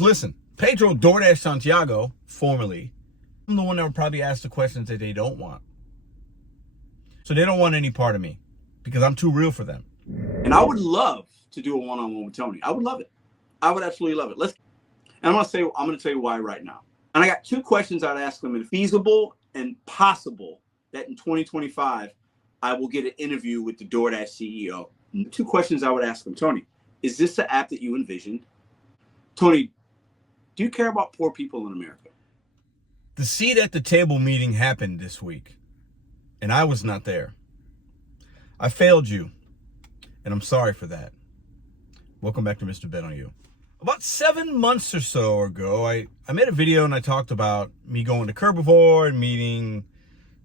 Listen, Pedro DoorDash Santiago, formerly, I'm the one that would probably ask the questions that they don't want. So they don't want any part of me because I'm too real for them. And I would love to do a one-on-one with Tony. I would love it. I would absolutely love it. I'm going to tell you why right now. And I got two questions I'd ask him. If feasible and possible that in 2025, I will get an interview with the DoorDash CEO. And the two questions I would ask him, Tony, is this the app that you envisioned? Tony, do you care about poor people in America? The seat at the table meeting happened this week, and I was not there. I failed you, and I'm sorry for that. Welcome back to Mr.BetonYou. About 7 months or so ago, I made a video and I talked about me going to Curbivore and meeting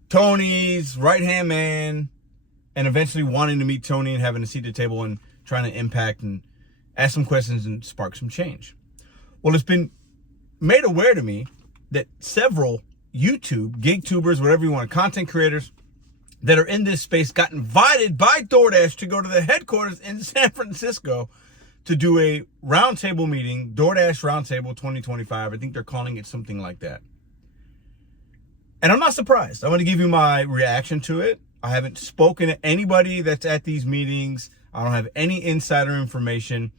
Tony's right-hand man and eventually wanting to meet Tony and having a seat at the table and trying to impact and ask some questions and spark some change. Well, it's been made aware to me that several YouTube, gig tubers, whatever you want, content creators that are in this space got invited by DoorDash to go to the headquarters in San Francisco to do a roundtable meeting, DoorDash Roundtable 2025. I think they're calling it something like that. And I'm not surprised. I'm going to give you my reaction to it. I haven't spoken to anybody that's at these meetings. I don't have any insider information.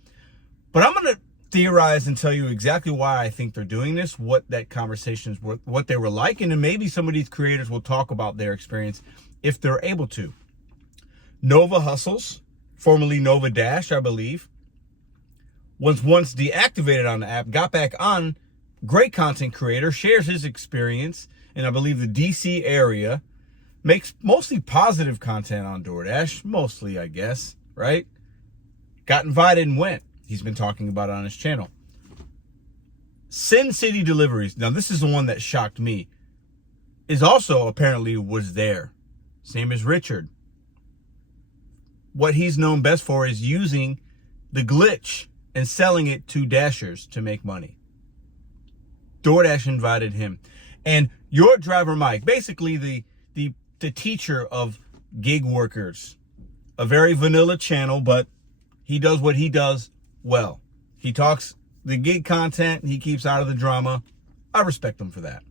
But I'm going to theorize and tell you exactly why I think they're doing this, what that conversations, what they were like, and then maybe some of these creators will talk about their experience if they're able to. Nova Hustles, formerly Nova Dash, I believe, was once deactivated on the app, got back on, great content creator, shares his experience in, I believe, the DC area, makes mostly positive content on DoorDash, mostly, I guess, right? Got invited and went. He's been talking about it on his channel. Sin City Deliveries, now this is the one that shocked me, is also apparently was there. Same as Richard. What he's known best for is using the glitch and selling it to dashers to make money. DoorDash invited him. And your driver Mike, basically the teacher of gig workers, a very vanilla channel, but he does what he does well. He talks the gig content, he keeps out of the drama. I respect him for that.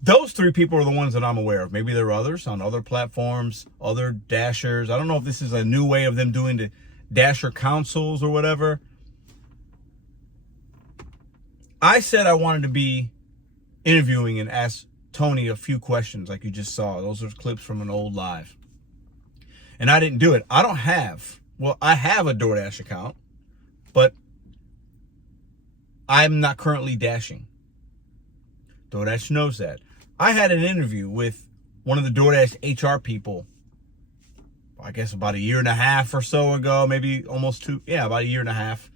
Those three people are the ones that I'm aware of. Maybe there are others on other platforms, other dashers. I don't know if this is a new way of them doing the dasher councils or whatever. I said I wanted to be interviewing and ask Tony a few questions like you just saw. Those are clips from an old live. And I didn't do it. I have a DoorDash account, but I'm not currently dashing. DoorDash knows that. I had an interview with one of the DoorDash HR people, I guess about a year and a half or so ago, maybe almost two. Yeah, about a year and a half,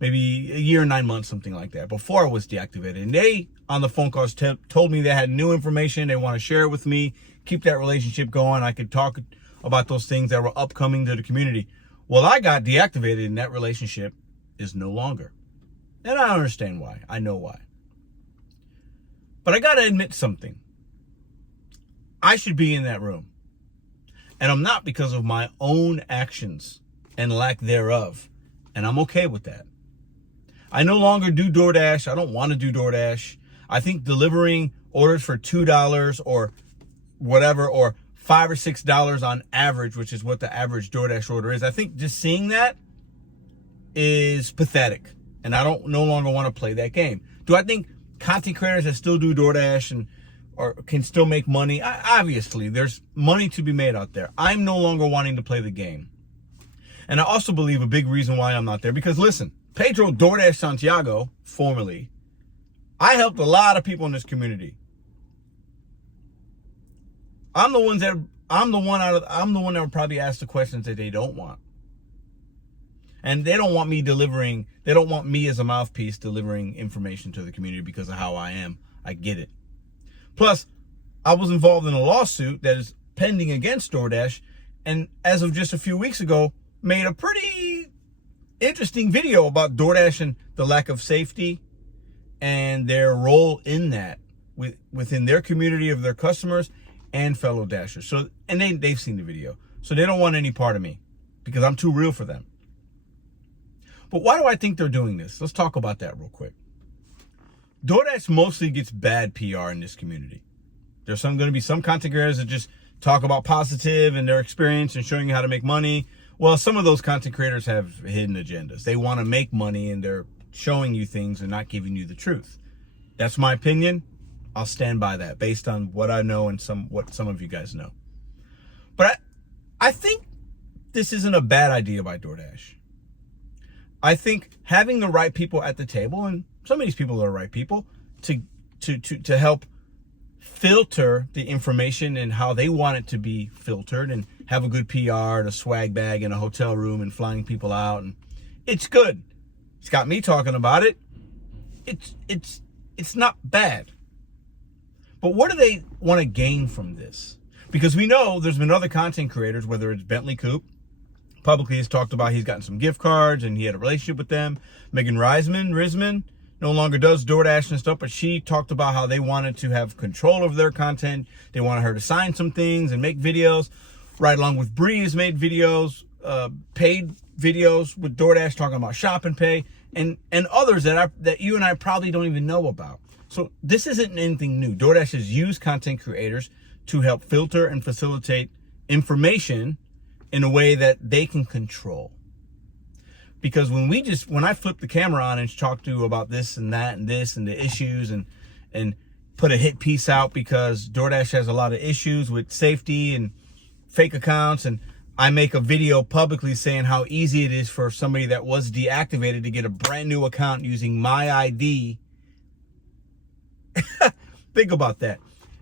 maybe a year and 9 months, something like that, before I was deactivated. And they, on the phone calls, told me they had new information. They want to share it with me, keep that relationship going. I could talk about those things that were upcoming to the community. Well, I got deactivated and that relationship is no longer. And I understand why. I know why. But I got to admit something. I should be in that room. And I'm not because of my own actions and lack thereof. And I'm okay with that. I no longer do DoorDash. I don't want to do DoorDash. I think delivering orders for $2 or whatever, or $5 or $6 on average, which is what the average DoorDash order is, I think just seeing that is pathetic. And I don't no longer want to play that game. Do I think content creators that still do DoorDash or can still make money? Obviously, there's money to be made out there. I'm no longer wanting to play the game. And I also believe a big reason why I'm not there, because listen, Pedro DoorDash Santiago, formerly, I helped a lot of people in this community. I'm the one that would probably ask the questions that they don't want. And they don't want me delivering, they don't want me as a mouthpiece delivering information to the community because of how I am. I get it. Plus, I was involved in a lawsuit that is pending against DoorDash, and as of just a few weeks ago, made a pretty interesting video about DoorDash and the lack of safety and their role in that within their community of their customers and fellow Dashers. So, and they've seen the video. So they don't want any part of me because I'm too real for them. But why do I think they're doing this? Let's talk about that real quick. DoorDash mostly gets bad PR in this community. There's going to be some content creators that just talk about positive and their experience and showing you how to make money. Well, some of those content creators have hidden agendas. They want to make money and they're showing you things and not giving you the truth. That's my opinion. I'll stand by that based on what I know and what some of you guys know. But I think this isn't a bad idea by DoorDash. I think having the right people at the table, and some of these people are the right people, to help filter the information and how they want it to be filtered and have a good PR and a swag bag in a hotel room and flying people out. And it's good. It's got me talking about it. It's not bad. But what do they want to gain from this? Because we know there's been other content creators, whether it's Bentley Coop, publicly has talked about he's gotten some gift cards and he had a relationship with them. Megan Risman no longer does DoorDash and stuff, but she talked about how they wanted to have control of their content. They wanted her to sign some things and make videos. Right along with Bree has made videos, paid videos with DoorDash talking about shop and pay, and others that you and I probably don't even know about. So this isn't anything new. DoorDash has used content creators to help filter and facilitate information in a way that they can control. Because when I flip the camera on and talk to you about this and that and this and the issues and put a hit piece out because DoorDash has a lot of issues with safety and fake accounts, and I make a video publicly saying how easy it is for somebody that was deactivated to get a brand new account using my ID. Think about that.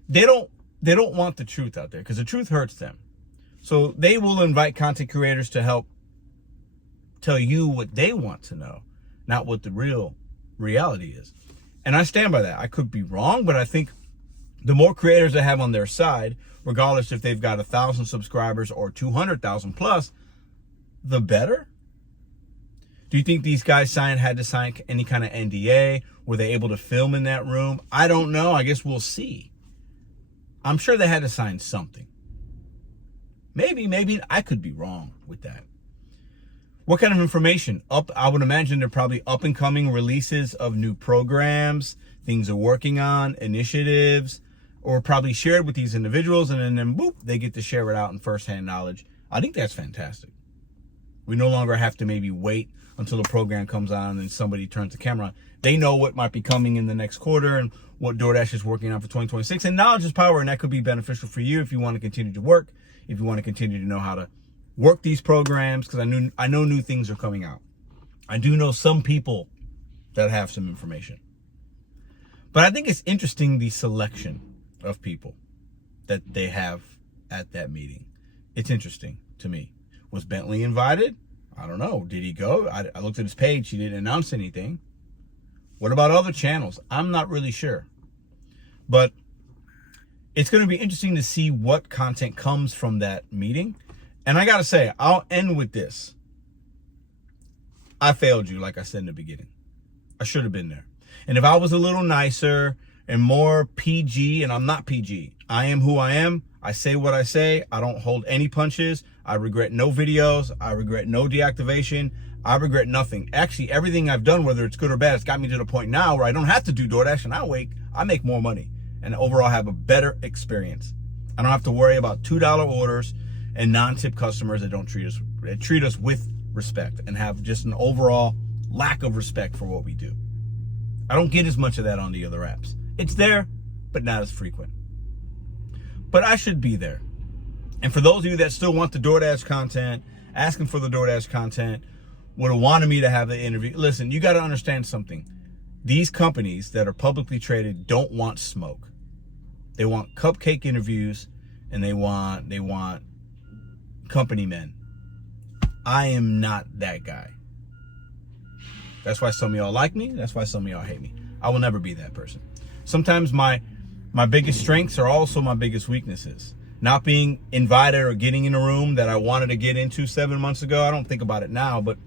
They don't want the truth out there because the truth hurts them. So they will invite content creators to help tell you what they want to know, not what the real reality is. And I stand by that. I could be wrong, but I think the more creators they have on their side, regardless if they've got 1,000 subscribers or 200,000 plus, the better. Do you think these guys had to sign any kind of NDA? Were they able to film in that room? I don't know. I guess we'll see. I'm sure they had to sign something. Maybe I could be wrong with that. What kind of information? I would imagine they're probably up and coming releases of new programs, things they're working on, initiatives, or probably shared with these individuals, and then boop, they get to share it out in firsthand knowledge. I think that's fantastic. We no longer have to maybe wait until the program comes on and somebody turns the camera on. They know what might be coming in the next quarter and what DoorDash is working on for 2026. And knowledge is power, and that could be beneficial for you if you want to continue to work, if you want to continue to know how to work these programs, because I know new things are coming out. I do know some people that have some information. But I think it's interesting the selection of people that they have at that meeting. It's interesting to me. Was Bentley invited? I don't know. Did he go? I looked at his page. He didn't announce anything. What about other channels? I'm not really sure. But it's going to be interesting to see what content comes from that meeting. And I got to say, I'll end with this. I failed you, like I said in the beginning. I should have been there. And if I was a little nicer and more PG, and I'm not PG. I am who I am. I say what I say. I don't hold any punches. I regret no videos. I regret no deactivation. I regret nothing. Actually, everything I've done, whether it's good or bad, it's got me to the point now where I don't have to do DoorDash, and I make more money and overall have a better experience. I don't have to worry about $2 orders and non-tip customers that don't treat us with respect and have just an overall lack of respect for what we do. I don't get as much of that on the other apps. It's there, but not as frequent. But I should be there. And for those of you that still want the DoorDash content, asking for the DoorDash content, would have wanted me to have the interview. Listen, you got to understand something. These companies that are publicly traded don't want smoke. They want cupcake interviews, and they want company men. I am not that guy. That's why some of y'all like me. That's why some of y'all hate me. I will never be that person. Sometimes my biggest strengths are also my biggest weaknesses. Not being invited or getting in a room that I wanted to get into 7 months ago. I don't think about it now, but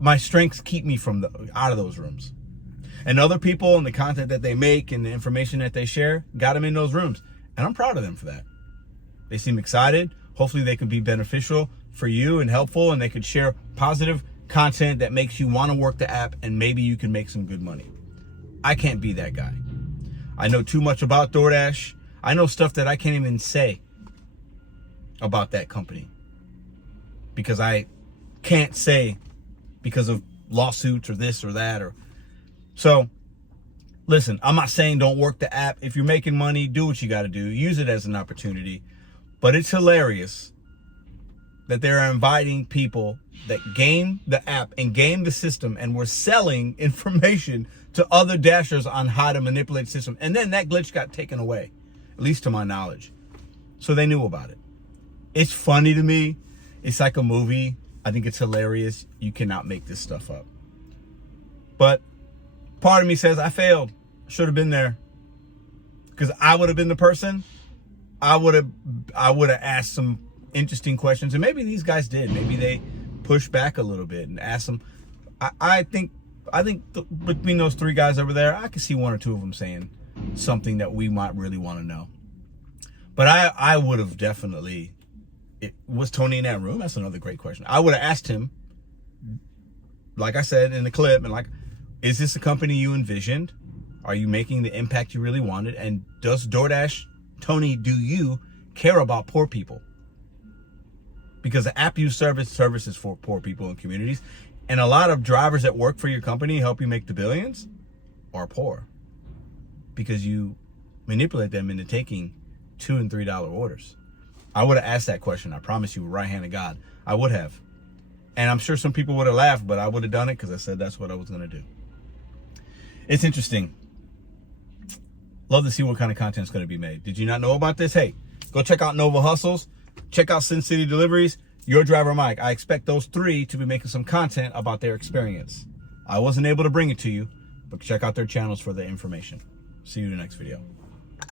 my strengths keep me out of those rooms. And other people and the content that they make and the information that they share got them in those rooms. And I'm proud of them for that. They seem excited. Hopefully they can be beneficial for you and helpful, and they could share positive content that makes you want to work the app, and maybe you can make some good money. I can't be that guy. I know too much about DoorDash. I know stuff that I can't even say about that company because I can't say because of lawsuits or this or that. So listen, I'm not saying don't work the app. If you're making money, do what you got to do. Use it as an opportunity. But it's hilarious that they're inviting people that game the app and game the system, and we're selling information to other Dashers on how to manipulate the system. And then that glitch got taken away, at least to my knowledge. So they knew about it. It's funny to me. It's like a movie. I think it's hilarious. You cannot make this stuff up. But part of me says I failed. Should have been there. Because I would have been the person. I would have asked some interesting questions. And maybe these guys did. Maybe they pushed back a little bit and asked them. I think between those three guys over there, I could see one or two of them saying something that we might really want to know. But I would have definitely, was Tony in that room? That's another great question. I would have asked him, like I said in the clip, and like, is this a company you envisioned? Are you making the impact you really wanted? And does DoorDash, Tony, do you care about poor people? Because the app you services for poor people and communities. And a lot of drivers that work for your company, help you make the billions, are poor. Because you manipulate them into taking $2 and $3 orders. I would have asked that question. I promise you, right hand of God, I would have. And I'm sure some people would have laughed, but I would have done it because I said that's what I was going to do. It's interesting. Love to see what kind of content is going to be made. Did you not know about this? Hey, go check out Nova Hustles. Check out Sin City Deliveries. Your Driver Mike. I expect those three to be making some content about their experience. I wasn't able to bring it to you, but check out their channels for the information. See you in the next video.